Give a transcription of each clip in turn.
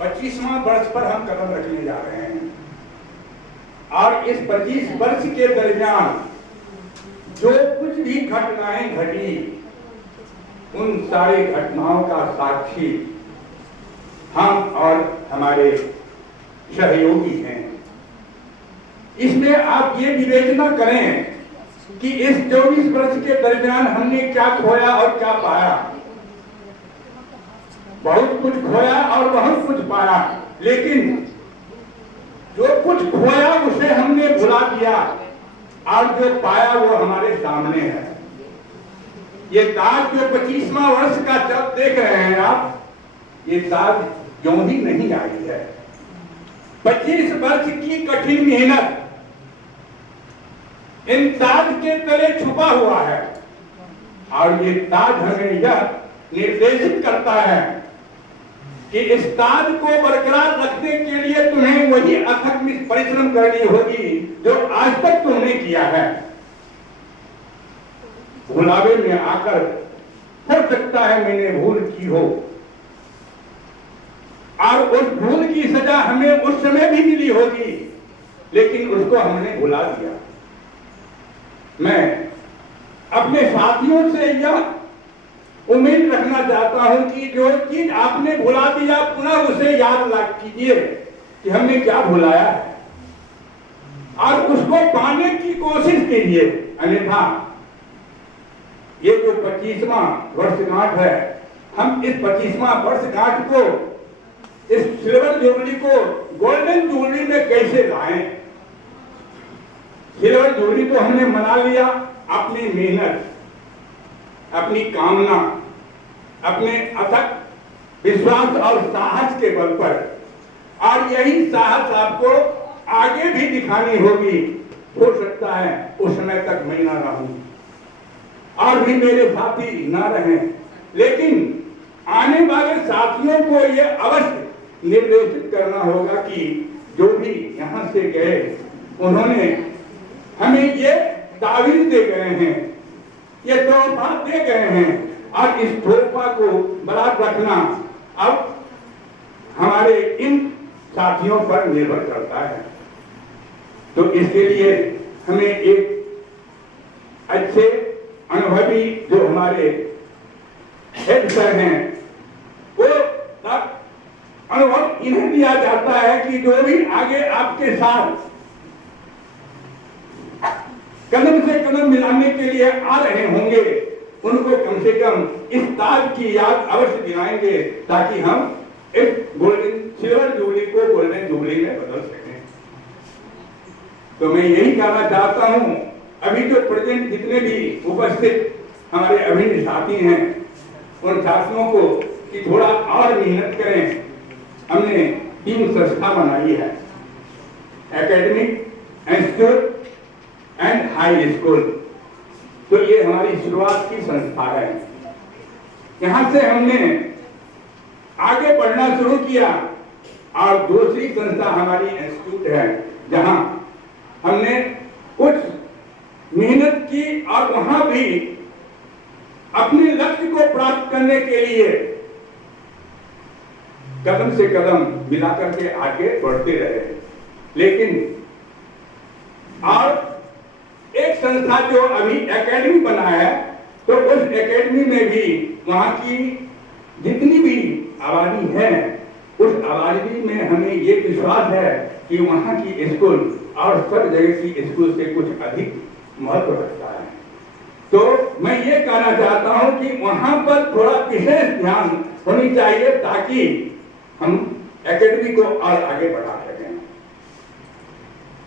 25वां वर्ष पर हम कदम रखने जा रहे हैं और इस 25 वर्ष के दरमियान जो कुछ भी घटनाएं घटी, उन सारी घटनाओं का साक्षी हम और हमारे सहयोगी हैं। इसमें आप ये विवेचना करें कि इस 24 वर्ष के दरमियान हमने क्या खोया और क्या पाया। बहुत कुछ खोया और बहुत कुछ पाया, लेकिन जो कुछ खोया उसे हमने भुला दिया और जो पाया वो हमारे सामने है। ये ताज जो 25वां वर्ष का जब देख रहे हैं आप, ये ताज यूं ही नहीं आई है। 25 वर्ष की कठिन मेहनत इन ताज के तले छुपा हुआ है और ये ताज हमें यह निर्देशित करता है कि इस ताज को बरकरार रखने के लिए तुम्हें वही अथक परिश्रम करनी होगी जो आज तक तुमने किया है। भुलावे में आकर हो सकता है मैंने भूल की हो और उस भूल की सजा हमें उस समय भी मिली होगी, लेकिन उसको हमने भुला दिया। मैं अपने साथियों से यह उम्मीद रखना चाहता हूं कि जो चीज आपने भुला दिया पुनः उसे याद कीजिए कि हमने क्या भुलाया है और उसको पाने की कोशिश कीजिए। अन्यथा ये जो 25वां वर्षगांठ है, हम इस 25वां वर्षगांठ को, इस सिल्वर जुबली को गोल्डन जुबली में कैसे लाएं। सिल्वर जुबली तो हमने मना लिया अपनी मेहनत, अपनी कामना, अपने अथक विश्वास और साहस के बल पर, और यही साहस आपको आगे भी दिखानी होगी। हो सकता है उस समय तक मैं ना रहूं और भी मेरे साथी ना रहें, लेकिन आने वाले साथियों को यह अवश्य निर्देशित करना होगा कि जो भी यहां से गए उन्होंने हमें ये तावीज दे गए हैं, ये तोहफा दे गए हैं और इस तोहफा को बराबर रखना अब हमारे इन साथियों पर निर्भर करता है। तो इसके लिए हमें एक अच्छे अनुभवी जो हमारे हेड सर हैं, वो अनुभव इन्हें दिया जाता है कि जो भी आगे आपके साथ कदम से कदम मिलाने के लिए आ रहे होंगे, उनको कम से कम इस ताज की याद अवश्य दिलाएंगे ताकि हम इस गोल्डन सिल्वर जुबली को गोल्डन जुबली में बदल सकें। तो मैं यही कहना चाहता हूं, अभी जो प्रेजेंट जितने भी उपस्थित हमारे अभिन्न साथी हैं, उन साथियों को कि थोड़ा और मेहनत करें। हमने 3 संस्था बनाई है, academic, institute and high school. तो ये हमारी शुरुआत की संस्था है। यहां से हमने आगे बढ़ना शुरू किया और दूसरी संस्था हमारी इंस्टीट्यूट है, जहां हमने कुछ मेहनत की और वहां भी अपने लक्ष्य को प्राप्त करने के लिए कदम से कदम मिलाकर के आगे बढ़ते रहे। लेकिन और एक संस्था जो अभी एकेडमी बना है, तो उस एकेडमी में भी वहां की जितनी भी आबादी है, उस आबादी में हमें ये विश्वास है कि वहां की स्कूल और सब जगह की स्कूल से कुछ अधिक महत्व रखता है। तो मैं ये कहना चाहता हूं कि वहां पर थोड़ा विशेष ध्यान होनी चाहिए ताकि हम एकेडमी को और आगे बढ़ा सकें।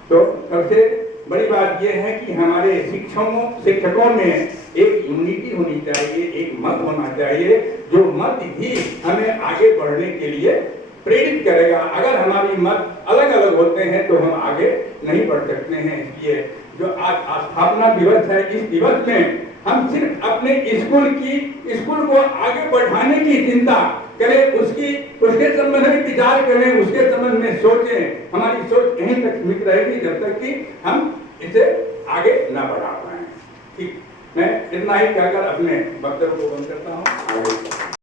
तो सबसे बड़ी बात यह है कि हमारे शिक्षकों में एक यूनिटी होनी चाहिए, एक मत होना चाहिए, जो मत ही हमें आगे बढ़ने के लिए प्रेरित करेगा। अगर हमारी मत अलग अलग होते हैं तो हम आगे नहीं बढ़ सकते हैं। इसलिए जो आज स्थापना दिवस है, इस दिवस में हम सिर्फ अपने स्कूल को आगे बढ़ाने की चिंता करें, उसके संबंध में विचार करें, उसके संबंध में सोचें। हमारी सोच यहीं तक सीमित रहेगी जब तक कि हम इसे आगे ना बढ़ा पाए। ठीक, मैं इतना ही कहकर अपने वक्तव्य को बंद करता हूँ।